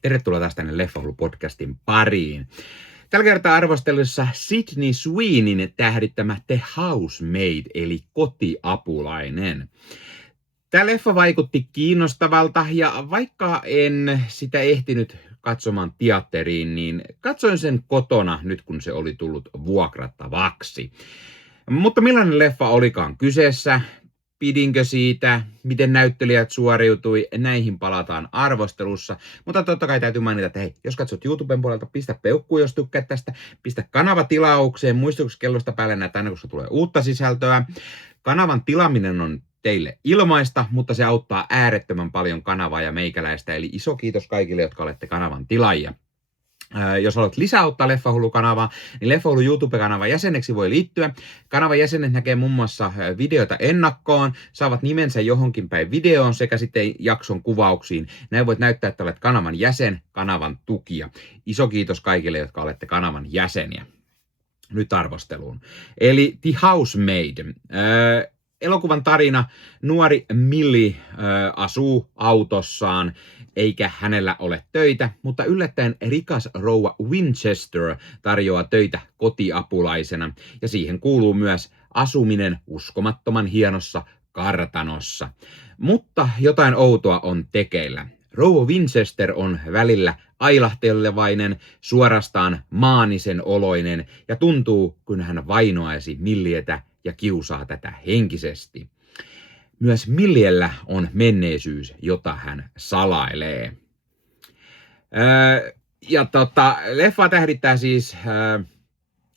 Tervetuloa taas tänne Leffahullu-podcastin pariin. Tällä kertaa arvostelussa Sydney Sweeneyn tähdittämä The Housemaid, eli kotiapulainen. Tämä leffa vaikutti kiinnostavalta, ja vaikka en sitä ehtinyt katsomaan teatteriin, niin katsoin sen kotona nyt, kun se oli tullut vuokrattavaksi. Mutta millainen leffa olikaan kyseessä? Pidinkö siitä? Miten näyttelijät suoriutui? Näihin palataan arvostelussa. Mutta totta kai täytyy mainita, että hei, jos katsot YouTuben puolelta, pistä peukkuun, jos tykkäät tästä. Pistä kanava tilaukseen, muistutuskellosta päälle näitä aina, koska tulee uutta sisältöä. Kanavan tilaaminen on teille ilmaista, mutta se auttaa äärettömän paljon kanavaa ja meikäläistä. Eli iso kiitos kaikille, jotka olette kanavan tilaajia. Jos haluat lisäauttaa Leffahullu-kanavaa, niin Leffahullu YouTube-kanavan jäseneksi voi liittyä. Kanavan jäsenet näkee muun muassa videoita ennakkoon, saavat nimensä johonkin päin videoon sekä sitten jakson kuvauksiin. Näin voit näyttää, että olet kanavan jäsen, kanavan tukija. Iso kiitos kaikille, jotka olette kanavan jäseniä. Nyt arvosteluun. Eli The Housemaid. Elokuvan tarina: nuori Millie asuu autossaan, eikä hänellä ole töitä, mutta yllättäen rikas rouva Winchester tarjoaa töitä kotiapulaisena, ja siihen kuuluu myös asuminen uskomattoman hienossa kartanossa. Mutta jotain outoa on tekeillä. Rouva Winchester on välillä ailahtelevainen, suorastaan maanisen oloinen, ja tuntuu, kun hän vainoaisi Millietä ja kiusaa tätä henkisesti. Myös Milliellä on menneisyys, jota hän salailee. Leffa tähdittää siis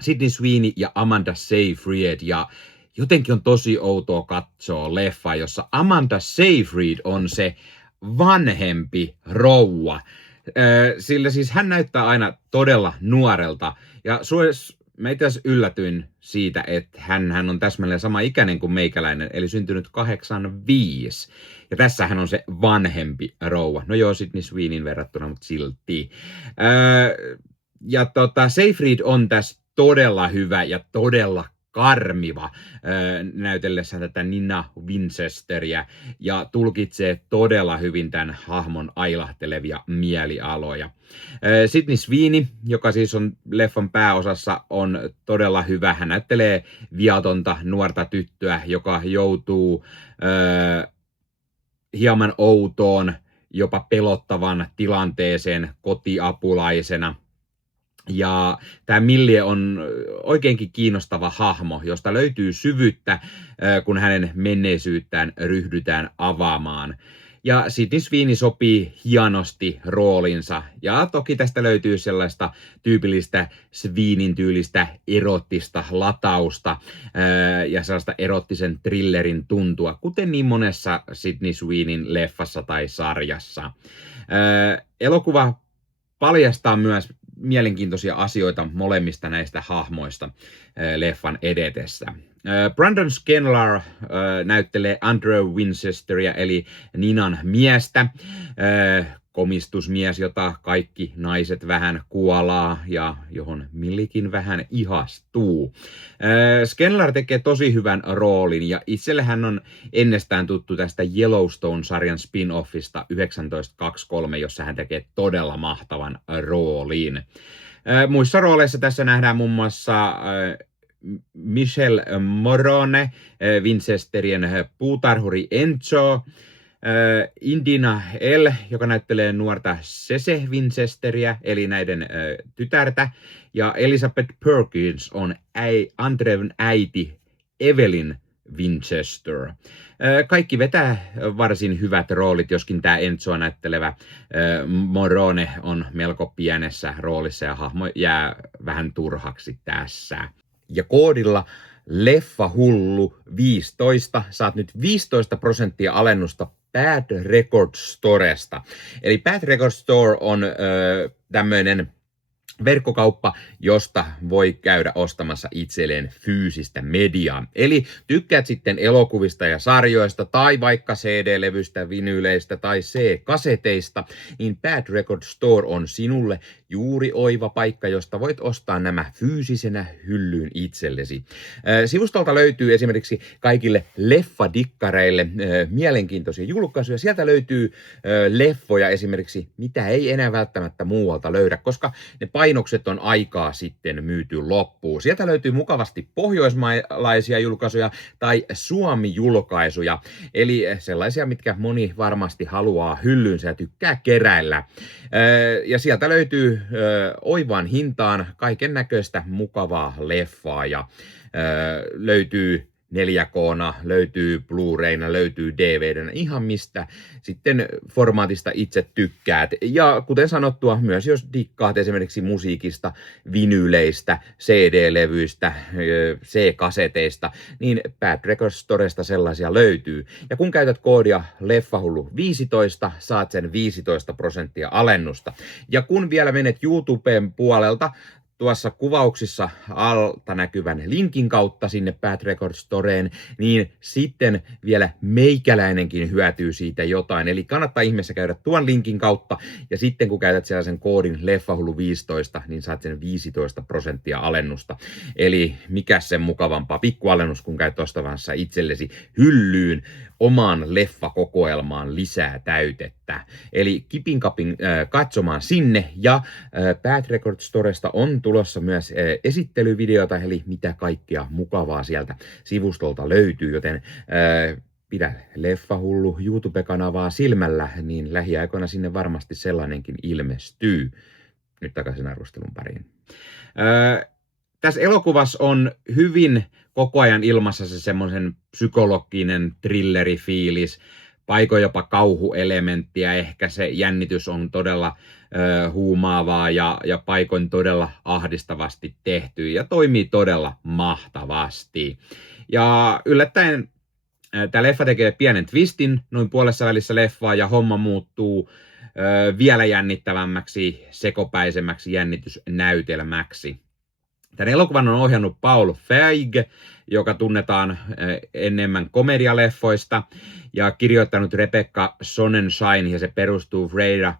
Sydney Sweeney ja Amanda Seyfried, ja jotenkin on tosi outoa katsoa leffa, jossa Amanda Seyfried on se vanhempi rouva. Sillä siis hän näyttää aina todella nuorelta, ja mä itse asiassa yllätyin siitä, että hän on täsmälleen sama ikäinen kuin meikäläinen, eli syntynyt 85. Ja tässä hän on se vanhempi rouva. No joo, Sydney Sweeneyn verrattuna, mutta silti. Seyfried on tässä todella hyvä ja todella karmiva näytellessä tätä Nina Winchesteria, ja tulkitsee todella hyvin tämän hahmon ailahtelevia mielialoja. Sydney Sweeney, joka siis on leffan pääosassa, on todella hyvä. Hän näyttelee viatonta nuorta tyttöä, joka joutuu hieman outoon, jopa pelottavan tilanteeseen kotiapulaisena. Ja tämä Millie on oikeinkin kiinnostava hahmo, josta löytyy syvyyttä, kun hänen menneisyyttään ryhdytään avaamaan. Ja Sydney Sweeney sopii hienosti roolinsa. Ja toki tästä löytyy sellaista tyypillistä Sweeneyn tyylistä erottista latausta ja sellaista erottisen thrillerin tuntua, kuten niin monessa Sydney Sweeneyn leffassa tai sarjassa. Elokuva paljastaa myös mielenkiintoisia asioita molemmista näistä hahmoista leffan edetessä. Brandon Scanlon näyttelee Andrew Winchesteria, eli Ninan miestä. Komistusmies, jota kaikki naiset vähän kuolaa ja johon Millikin vähän ihastuu. Scanlon tekee tosi hyvän roolin, ja itselle hän on ennestään tuttu tästä Yellowstone-sarjan spin-offista 1923, jossa hän tekee todella mahtavan roolin. Muissa rooleissa tässä nähdään muun muassa Michelle Morone, Winchesterien puutarhuri Enzo, Indina L, joka näyttelee nuorta Cece Winchesteria, eli näiden tytärtä, ja Elizabeth Perkins on Andrewn äiti Evelyn Winchester. Kaikki vetää varsin hyvät roolit, joskin tämä Enzoa näyttelevä Morone on melko pienessä roolissa ja hahmo jää vähän turhaksi tässä. Ja koodilla Leffahullu 15 saat nyt 15% alennusta Bad Record Storesta. Eli Bad Record Store on tämmöinen verkkokauppa, josta voi käydä ostamassa itselleen fyysistä mediaa. Eli tykkäät sitten elokuvista ja sarjoista tai vaikka CD-levystä, vinyyleistä tai C-kaseteista, niin Bad Record Store on sinulle, juuri oiva paikka, josta voit ostaa nämä fyysisenä hyllyyn itsellesi. Sivustolta löytyy esimerkiksi kaikille leffadikkareille mielenkiintoisia julkaisuja. Sieltä löytyy leffoja esimerkiksi, mitä ei enää välttämättä muualta löydä, koska ne painokset on aikaa sitten myyty loppuun. Sieltä löytyy mukavasti pohjoismaalaisia julkaisuja tai Suomi-julkaisuja, eli sellaisia, mitkä moni varmasti haluaa hyllyynsä ja tykkää keräillä. Ja sieltä löytyy oivaan hintaan kaiken näköistä mukavaa leffaa ja löytyy 4K:na, löytyy Blu-rayna, löytyy DVDnä, ihan mistä sitten formaatista itse tykkäät. Ja kuten sanottua, myös jos dikkaat esimerkiksi musiikista, vinyleistä, CD-levyistä, C-kaseteista, niin Bad Records Storesta sellaisia löytyy. Ja kun käytät koodia Leffahullu15, saat sen 15% alennusta. Ja kun vielä menet YouTuben puolelta, tuossa kuvauksissa alta näkyvän linkin kautta sinne Bad Records Storeen, niin sitten vielä meikäläinenkin hyötyy siitä jotain. Eli kannattaa ihmeessä käydä tuon linkin kautta, ja sitten kun käytät sellaisen koodin Leffahullu15, niin saat sen 15% alennusta. Eli mikä sen mukavampaa pikkualennus, kun käyt ostavassa itsellesi hyllyyn omaan leffakokoelmaan lisää täytettä. Eli kipin kapin katsomaan sinne, ja Bad Records Storesta on tulossa myös esittelyvideota, eli mitä kaikkea mukavaa sieltä sivustolta löytyy, joten pidä Leffahullu YouTube-kanavaa silmällä, niin lähiaikoina sinne varmasti sellainenkin ilmestyy. Nyt takaisin arvostelun pariin. Tässä elokuvassa on hyvin koko ajan ilmassa se semmoisen psykologinen thrillerifiilis, paikoin jopa kauhuelementtiä, ehkä se jännitys on todella huumaavaa ja paikoin todella ahdistavasti tehty ja toimii todella mahtavasti. Ja yllättäen tämä leffa tekee pienen twistin noin puolessa välissä leffaa ja homma muuttuu vielä jännittävämmäksi, sekopäisemmäksi jännitysnäytelmäksi. Tämän elokuvan on ohjannut Paul Feig, joka tunnetaan enemmän komedialeffoista, ja kirjoittanut Rebecca Sonnenschein, ja se perustuu Freida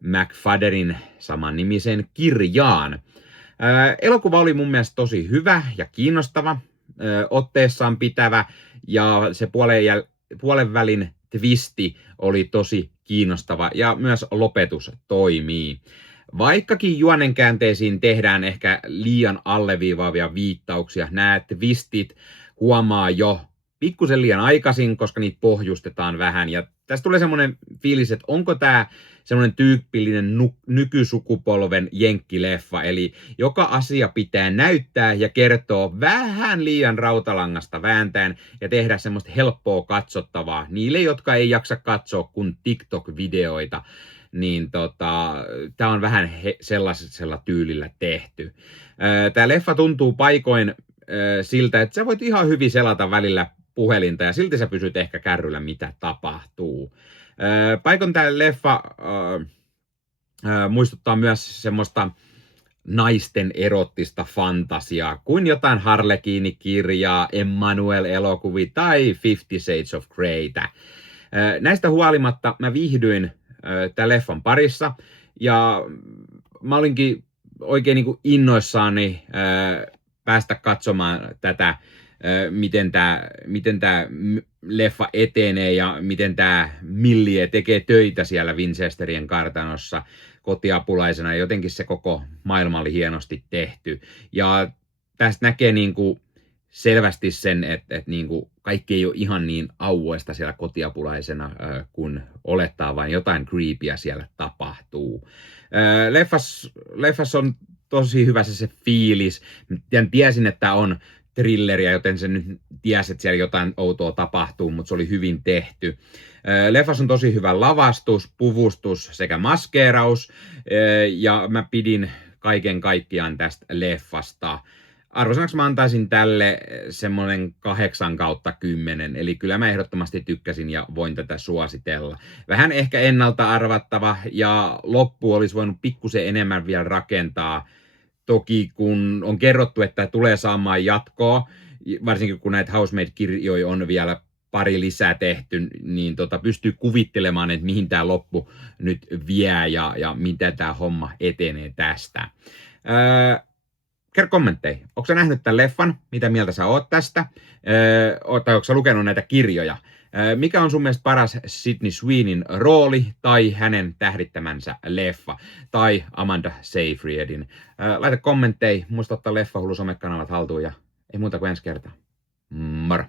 McFadderin samannimiseen kirjaan. Elokuva oli mun mielestä tosi hyvä ja kiinnostava, otteessaan pitävä, ja se puolen välin twisti oli tosi kiinnostava, ja myös lopetus toimii. Vaikkakin juonenkäänteisiin tehdään ehkä liian alleviivaavia viittauksia, nämä twistit huomaa jo pikkusen liian aikaisin, koska niitä pohjustetaan vähän. Ja tästä tulee semmoinen fiilis, että onko tämä semmoinen tyypillinen nykysukupolven jenkkileffa, eli joka asia pitää näyttää ja kertoa vähän liian rautalangasta vääntäen ja tehdä semmoista helppoa katsottavaa niille, jotka ei jaksa katsoa kuin TikTok-videoita. Niin tämä on vähän sellaisella tyylillä tehty. Tämä leffa tuntuu paikoin siltä, että sä voit ihan hyvin selata välillä puhelinta ja silti sä pysyt ehkä kärryllä, mitä tapahtuu. Paikoin tämä leffa muistuttaa myös semmoista naisten erottista fantasiaa, kuin jotain Harlekiini-kirjaa, Emmanuel-elokuvia tai 50 Shades of Greytä. Näistä huolimatta mä viihdyin tämän leffan parissa, ja mä olinkin oikein niin kuin innoissaani päästä katsomaan tätä, miten tämä leffa etenee ja miten tämä Millie tekee töitä siellä Winchesterien kartanossa kotiapulaisena. Jotenkin se koko maailma oli hienosti tehty. Ja tästä näkee niin kuin selvästi sen, että niin kuin kaikki ei ole ihan niin auuesta siellä kotiapulaisena, kun olettaa, vaan jotain creepyä siellä tapahtuu. Leffas on tosi hyvä se fiilis. Tiesin, että on thrilleriä, joten se nyt tiesi, että siellä jotain outoa tapahtuu, mutta se oli hyvin tehty. Leffassa on tosi hyvä lavastus, puvustus sekä maskeeraus, ja mä pidin kaiken kaikkiaan tästä leffasta. Arvosanaksi mä antaisin tälle semmoinen 8/10, eli kyllä mä ehdottomasti tykkäsin ja voin tätä suositella. Vähän ehkä ennalta arvattava, ja loppu olisi voinut pikkusen enemmän vielä rakentaa. Toki kun on kerrottu, että tulee saamaan jatkoa, varsinkin kun näitä Housemaid-kirjoja on vielä pari lisää tehty, niin pystyy kuvittelemaan, että mihin tämä loppu nyt vie ja mitä tämä homma etenee tästä. Kerro kommentteihin. Onko sä nähnyt tämän leffan? Mitä mieltä sä oot tästä? Tai onko sä lukenut näitä kirjoja? Mikä on sun mielestä paras Sydney Sweeneyn rooli tai hänen tähdittämänsä leffa? Tai Amanda Seyfriedin? Laita kommentteihin. Muista ottaa Leffahullu somekanavat haltuun ja ei muuta kuin ensi kertaa. Moro!